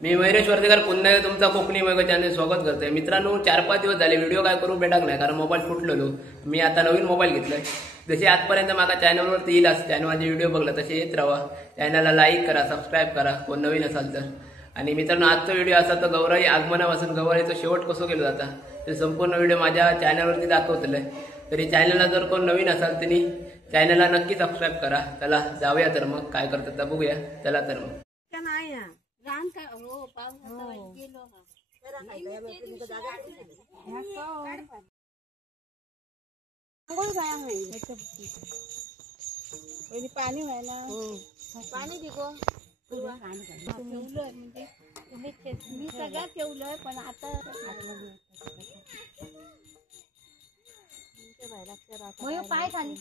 मी महेश वर्धेकर पुन्हा तुमचा कोकणी मग चॅनल स्वागत करतोय. मित्रांनो, 4-5 दिवस झाले व्हिडिओ काय करू भेटाक नाही, कारण मोबाईल फुटलेलो. मी आता नवीन मोबाईल घेतलाय. जसे आजपर्यंत माझ्या चॅनलवरती येईल असते माझे व्हिडिओ बघला तसे येत राहा. चॅनलला लाईक करा, सबस्क्राईब करा कोण नवीन असाल तर. आणि मित्रांनो, आजचा व्हिडिओ असा तर गौराई आगमनापासून गौराईचा शेवट कसं केलं जाता ते संपूर्ण व्हिडिओ माझ्या चॅनलवरती दाखवतले. तरी चॅनलला जर कोण नवीन असाल त्यांनी चॅनलला नक्की सबस्क्राईब करा. चला जाऊया तर मग काय करतात बघूया. चला तर मग रान का हो पाऊस गेलो पाणी व्हायला पाणी दिगो म्हणजे मी सगळं ठेवलंय पण आता पाय खाली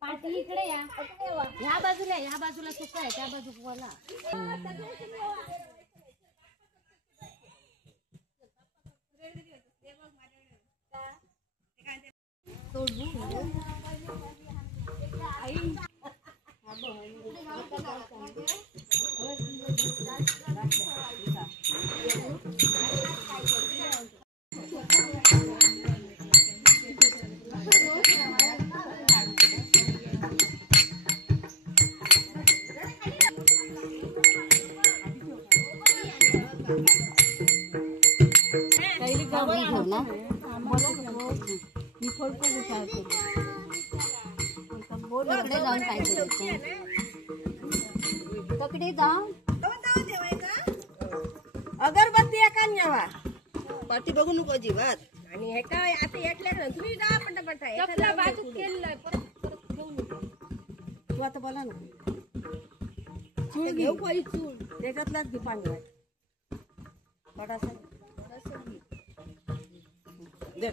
पाठी इकडे या, ह्या बाजूला सुका आहे, त्या बाजू बोला. अगरबत्ती एका न्यावा पाठी बघू नको अजिबात. आणि हे काय आता येटल्या तुम्ही जा पटापटा बाजू केलंय परत घेऊन तू आता बोला ना. चूल घेऊ काही चूल त्याच्यातलाच घे पांढरा बडासा दे.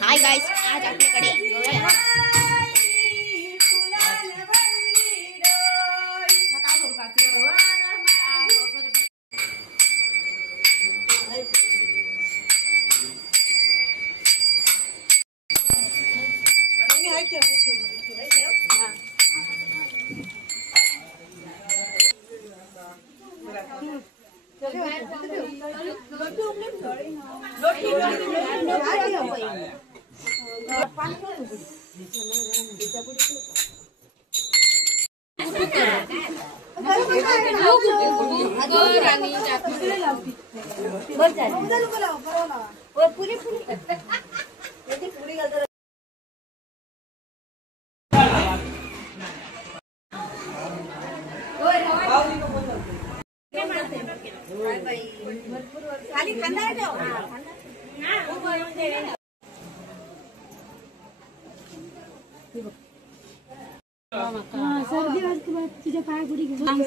हाय गाइस, आज आपल्याकडे सर्दी वाजते बाद तुझ्या पाय गुडी घेऊन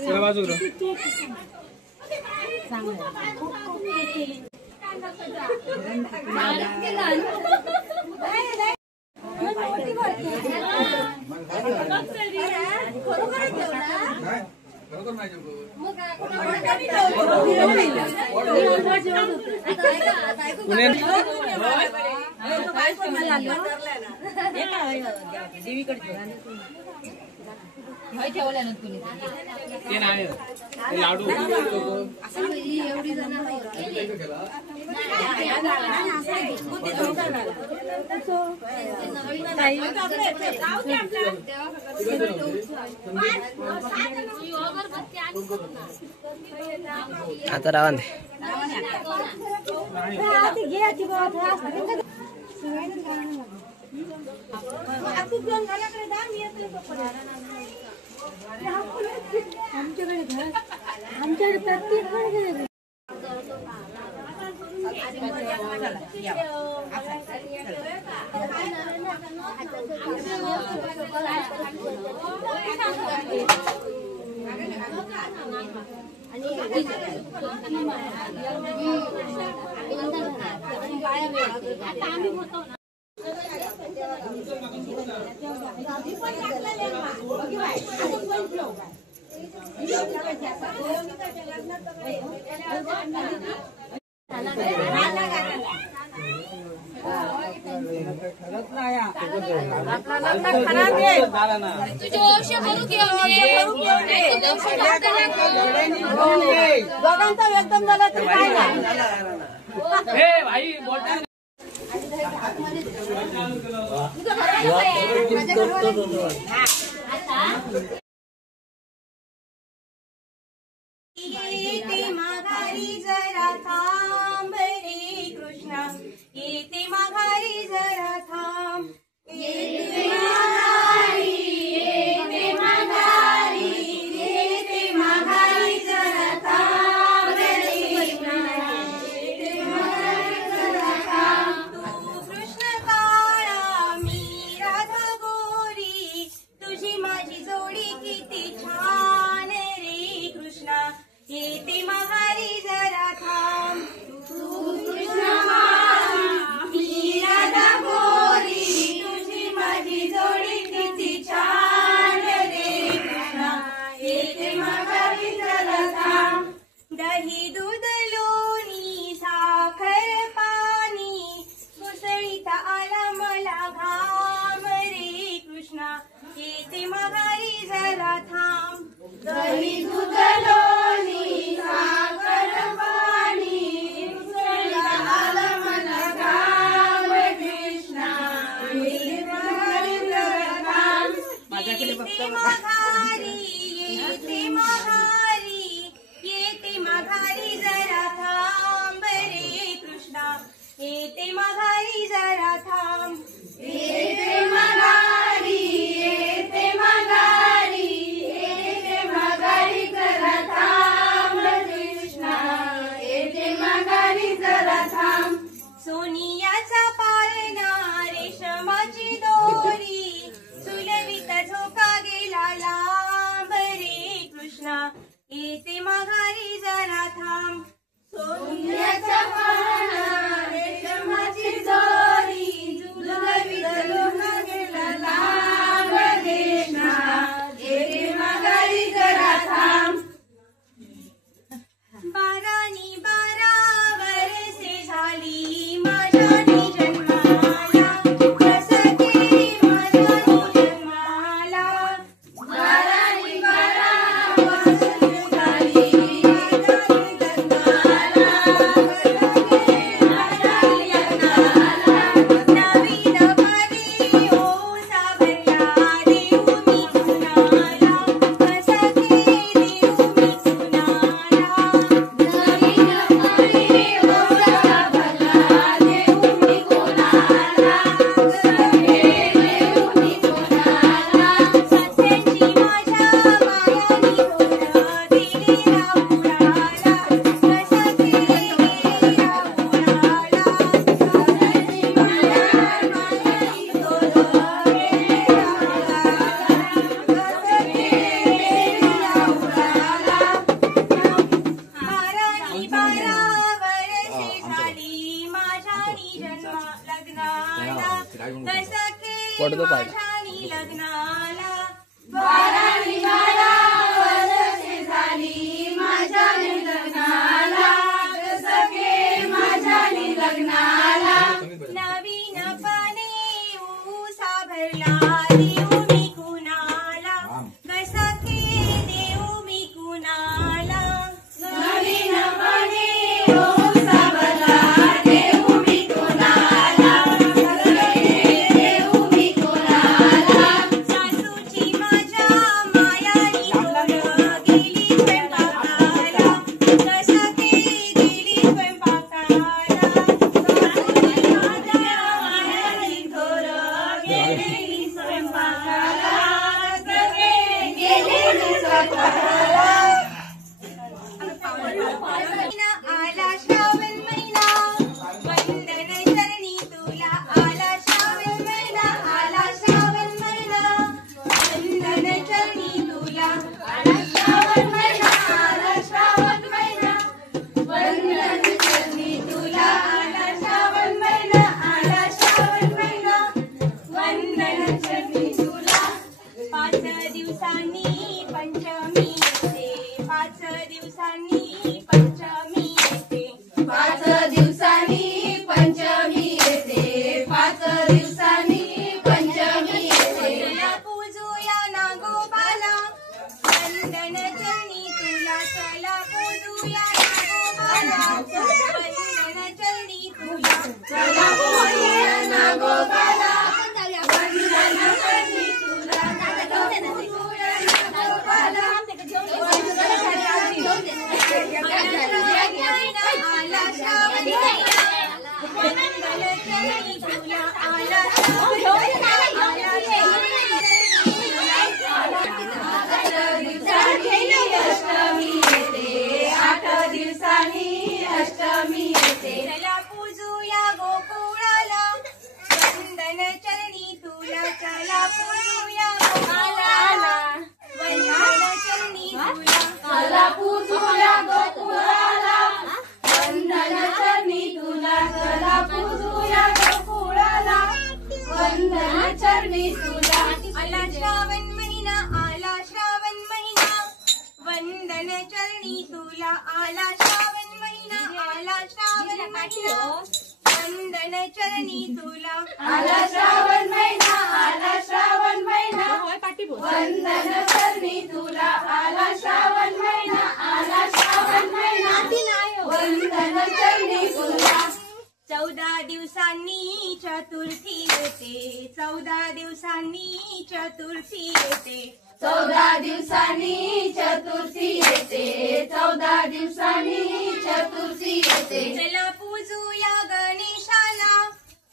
लाडू आता राहा दे. आमच्याकडे प्रत्येक दोघांचा एकदम झाला तरी काय नाही. येते माघारी जरा थांब रे कृष्णा, येते माघारी जरा थांब. येते माघारी, येते माघारी, येते माघारी जरा थांब रे कृष्णा, येते माघारी जरा थांब. तू कृष्ण काळा मी राधा गोरी, तुझी माझी जोडी किती छान रे कृष्णा, येते माघारी जरा थांब. तू कृष्ण काळा मी राधा गोरी, तुझी माझी जोडी किती छान रे कृष्णा, येते माघारी जरा थांब. दही दूध लोणी साखर पाणी, कुसळीत आला मला घाम रे कृष्णा, येते माघारी जरा थांब. दही दूध लोणी साखर पाणी, कुसळीत आला मला घाम कृष्णा, येते माघारी जरा थांब. येते माघारी, येते माघारी, येते माघारी जरा थांब रे कृष्णा, येते माघारी जरा थांब. येते माघारी, येते माघारी, येते माघारी जरा थांब कृष्णा, येते माघारी जरा थांब. सोनियाचा पाळणा रेशमाची दोरी, सुलवित झोका गेला लांब रे कृष्णा, येते माघारी जरा थांब. सोनियाचा पाळणा रेशमाची दोरी, सुलवित झोका गेला लांब कृष्णा, येते माघारी जरा थांब. बारानी 12 वर्षे झाली माझ्यानी जन्माला, कसं केली माझ्यानी जन्माला. बारानी 12 वर्षे झाली माझ्यानी जन्माला, कसं केली माझ्यानी जन्माला. नवीन परी ओसा भरला देऊ मी कुणाला, कसं केली देऊ मी कुणाला. नवीन परी ओसा भरला देऊ मी कुणाला, कसं केली देऊ मी कुणाला. सासऱ्यांची माझ्या मायानी बोलं दिली राहुळाला, कसं केली राहुळाला. सासऱ्यांची माझ्या मायानी बोलं दिली राहुळाला, कसं केली राहुळाला. बारानी 12 वर्षे झाली माझ्यानी लग्नाला, कसं केली माझ्यानी लग्नाला. बारानी 12 वर्षे झाली माझ्यानी लग्नाला, कसं केली माझ्यानी लग्नाला. नवीन पाणी ऊसा भरला देऊ मी कुणाला, कसं केली देऊ मी कुणाला. नवीन पाणी ऊसा भरला देऊ मी कुणाला, कसं केली तुला आला श्रावण महिना आला श्रावण महिना वंदन चरणी तुला आला श्रावण महिना आला श्रावण महिना वंदन चरणी तुला आला श्रावण महिना आला श्रावण महिना वंदन चरणी तुला 14 दिवसांनी चतुर्थी येते 14 दिवसांनी चतुर्थी येते 14 दिवसांनी चतुर्थी येते 14 दिवसांनी चतुर्थी येते चला पूजूया गणेशाला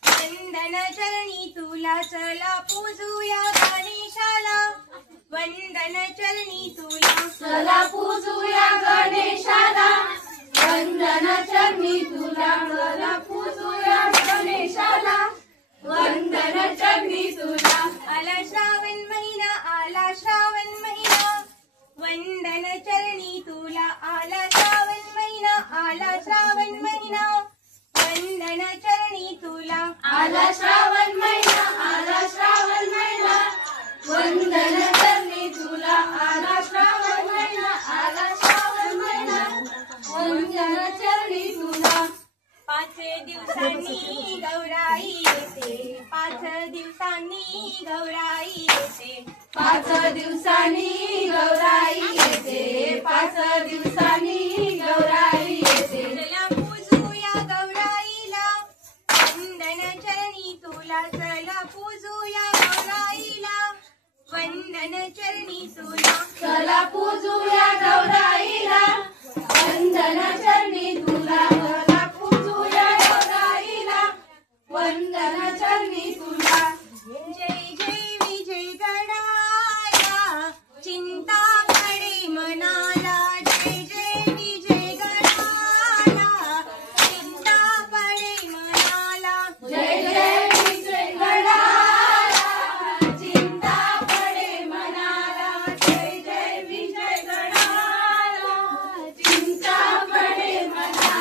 वंदन चरणी तुला चला पूजूया गणेशाला वंदन चरणी तुला चला पूजूया गणेशाला वंदन चरणी तुला चला पूजूया गणेशाला वंदन चरणी तुला आला श्रावण महिना आला श्रावण महिना वंदन चरणी तुला आला श्रावण महिना आला श्रावण महिना वंदन चरणी तुला आला श्रावण महिना आला श्रावण महिना वंदन चरणी तुला आला श्रावण महिना आला श्रावण महिना वंदन चरणी तुला 5 दिवसांनी गौराई येते 5 दिवसांनी गौराई येते 5 दिवसांनी गौराई येते 5 दिवसांनी गौराई येते चला पूजूया गौराईला वंदन चरणी तुला चला पूजूया गौराईला वंदन चरणी तुला चला पूजूया गौराईला वंदन चरणी तुला चला पूजूया गौराईला वंदन चरणी तुला जय जय विजय गणाला चिंता कडे मनाला जय जय विजय गणाला चिंता कडे मनाला जय जय विजय गणाला चिंता कडे मनाला जय जय विजय गणाला चिंता कडे मनाला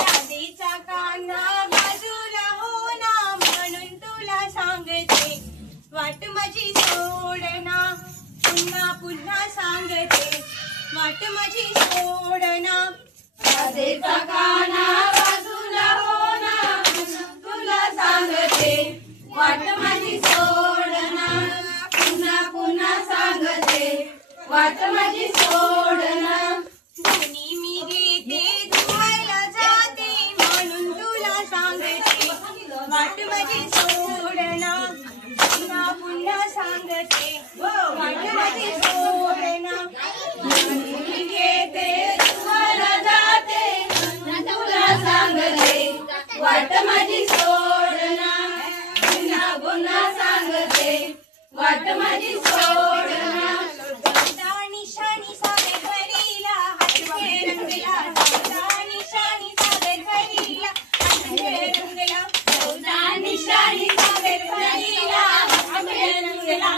राधेचा कान्हा बाजूला हो ना म्हणून तुला सांगते वाट माझी सोडना पुन्हा पुन्हा सांगते वाट माझी सोडना राधेचा कान्हा बाजूला हो ना तुला सांगते वाट माझी सोडना पुन्हा पुन्हा सांगते वाट माझी सोडना धुनी मी घेते धुवायला जाते म्हणून तुला सांगते वाट माझी सोडना पुन्हा पुन्हा सांगते वाट माझी सोडना धुनी घेते धुवायला जाते तुला सांगते वाट माझी सोडना पुन्हा पुन्हा सांगते वाट माझी सोडना निशाणी सागर भरीला हात घे रंगला निशाणी सागर भरीला हात घे रंगला निशाणी सागर भरीला हात घे रंगला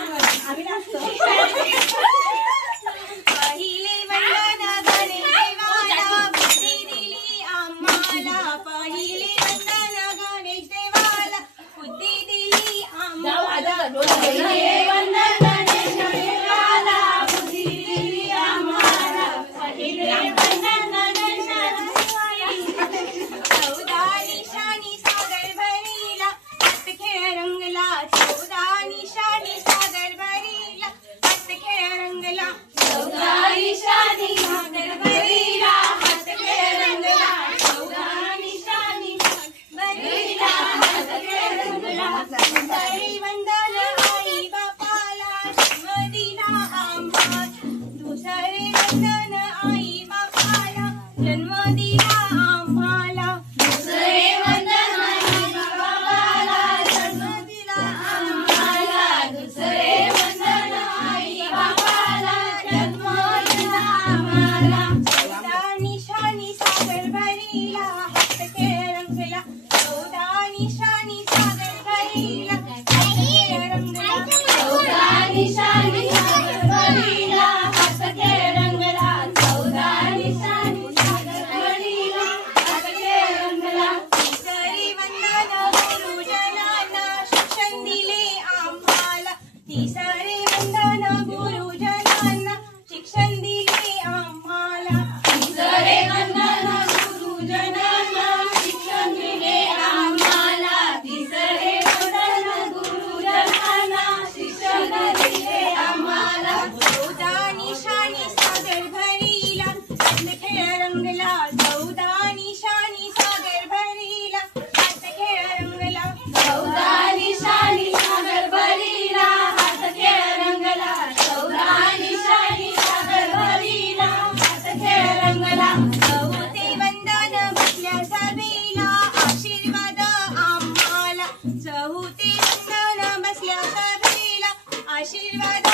पहिले वंदन गणे देवाला बुद्धी दिली आम्हाला पहिले वंदन गणेश देवाला बुद्धी दिली आम्हाला पहिले वंदन गणेश देवाला बुद्धी दिली आम्हाला पहिले वंदन गणेश देवाला 14 निशाणी सागर भरीला हात खेळ रंगला 14 निशाणी सागर भरीला हात खेळ रंगला 14 निशाणी सागर भरीला हात खेळ रंगला 14 निशाणी भरीला हात खेळ रंगला दुसरे वंदन आई बापाला जन्म दिला आम्हाला दुसरे वंदन आई बापाला जन्म दिला आम्हाला दुसरे वंदन आई बापाला जन्म दिला आम्हाला दुसरे वंदन आई बापाला जन्म दिला आम्हाला 14 निशाणी सागर भरीला हात खेळ रंगला 14 निशाणी सागर भरीला हात खेळ रंगला 14 निशाणी सागर भरीला हात खेळ रंगला 14 निशाणी सागर भरीला हात खेळ रंगला तिसरे वंदन गुरुजनांना शिक्षण दिले आम्हाला तिसरे वंदन गुरुजनांना शिक्षण दिले आम्हाला तिसरे वंदन गुरुजनांना शिक्षण दिले आम्हाला तिसरे वंदन गुरुजनांना शिक्षण दिले आम्हाला 14 निशाणी सागर भरीला हात खेळ रंगला 14 निशाणी सागर भरीला हात खेळ रंगला 14 निशाणी सागर भरीला हात खेळ रंगला 14 निशाणी सागर भरीला हात खेळ रंगला 14 वंदन बसल्या सभेला आशीर्वाद आम्हाला 14 वंदन बसल्या सभेला आशीर्वाद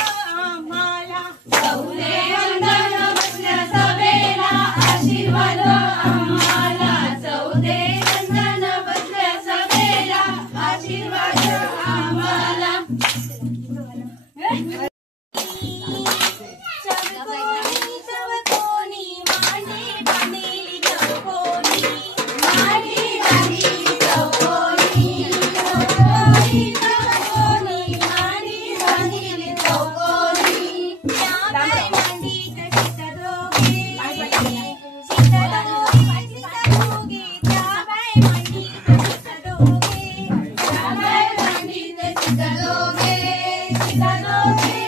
आम्हाला 14 वंदन बसल्या सभेला आशीर्वाद आम्हाला 14 वंदन बसल्या सभेला आशीर्वाद आम्हाला चवकोनी मांडी बांधली चवकोनी मांडी बांधली चवकोनी चवकोनी मांडी बांधली चवकोनी त्याबाई मांडीत सीतादोगे सीतादोगे त्याबाई मांडीत सीतादोगे त्याबाई मांडीत सीतादोगे सीतादोगे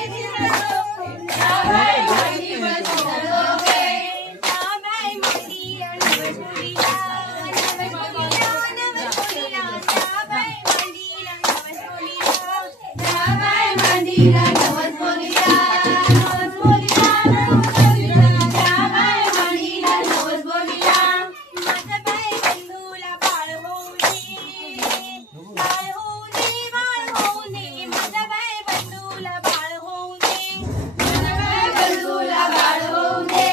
त्याबाई मांडीत सीतादोगे त्याबाई मांडी नवसोलीला नवसोलीला त्याबाई मांडीला नवसोलीला त्याबाई मांडीला नवसोलीला नवसोलीला नवसोलीला त्याबाई मांडीला नवसोलीला माझा बाई बंधूला बाळ होऊ दे बाळ होऊ दे बाळ होऊ दे माझा बाई बंधूला बाळ होऊ दे माझा बाई बंधूला बाळ होऊ दे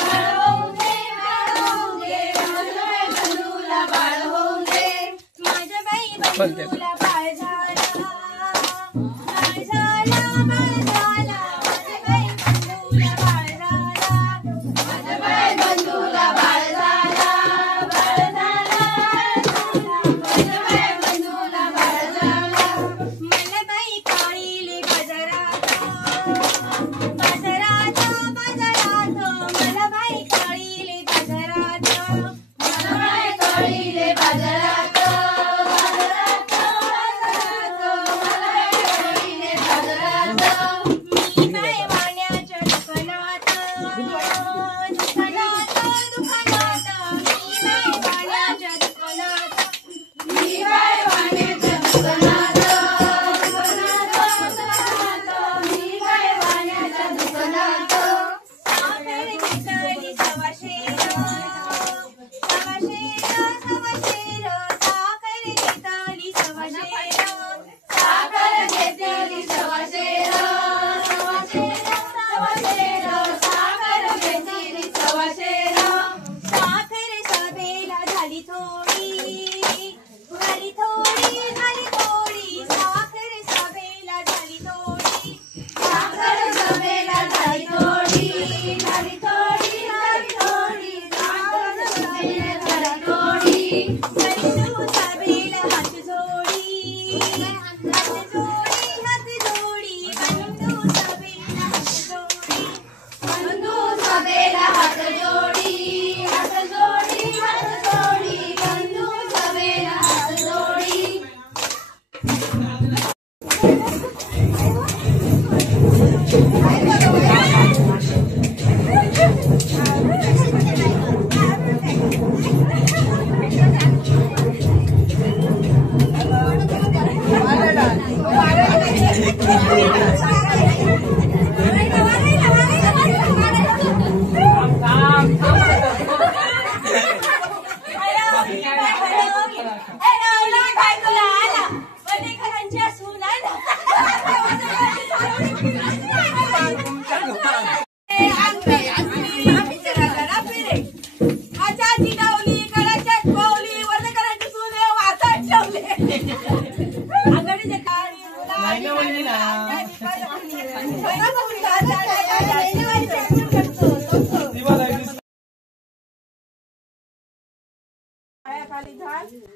बाळ होऊ दे बाळ होऊ दे माझा बाई बंधूला बाळ होऊ दे माझ्या बाई बंधूला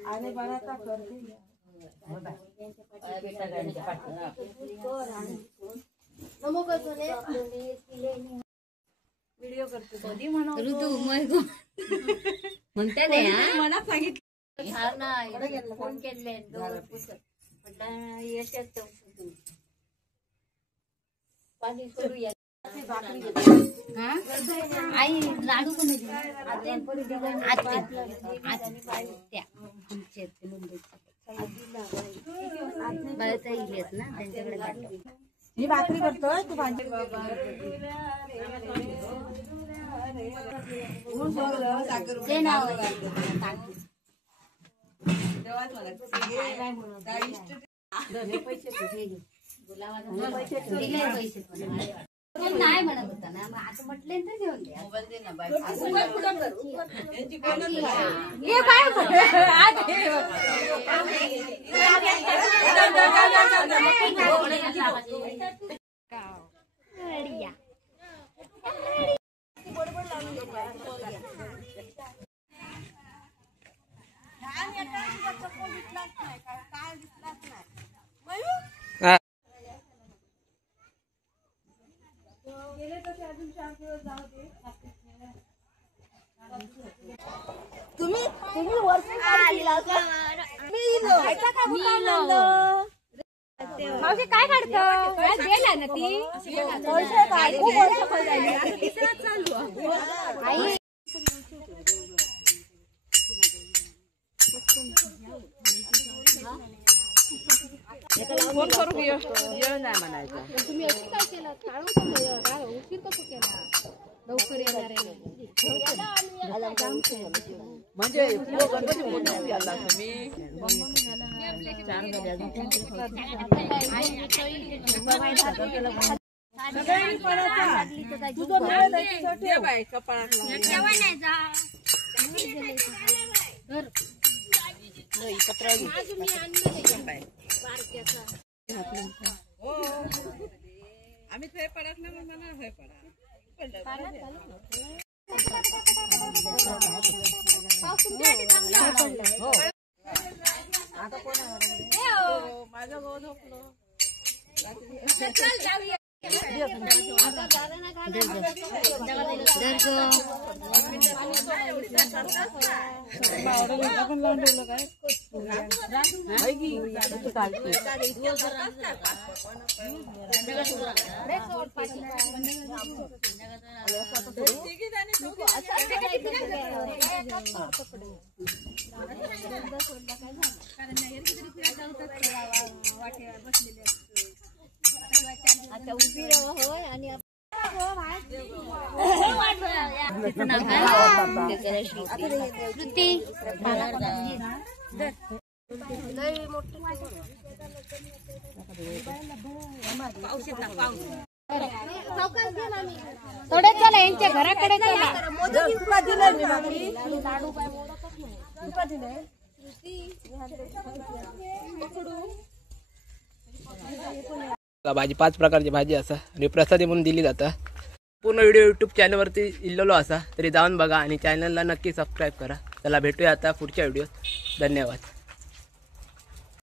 आणि बनाता करते व्हिडिओ करतो ऋतू म्हणते मला सांगितलं फोन केले पाणी करूया आई लाडू ना त्यांच्याकडे मी भाकरी करतोय तू भाजी ते नाव नाही म्हणत होता ना मग आता म्हटले तर घेऊन द्या तुम्ही वर्ष मावशी काय काढतो गेला ना ती आई फोन करू येळ नाही म्हणायचा तुम्ही अशी काय केलं काढून उशीर कसं केला लवकर येणार म्हणजे गणपती मोठा यायला तुम्ही कपडा आम्ही थंय पडत ना मग मला थंय पडा पाऊस तुमच्यासाठी चांगला हो आता माझं गो झोपलो चल जाऊया आता झालं ना आता उभी राहा होय आणि थोडे चला यांच्या घराकडे चला भाजी 5 प्रकारची भाजी असा आणि प्रसादी म्हणून दिली जाता. पूर्ण व्हिडिओ युट्यूब चॅनलवरती इल्लेलो असा तरी जाऊन बघा आणि चॅनलला नक्की सबस्क्राईब करा. चला भेटूया आता पुढच्या व्हिडिओत. धन्यवाद.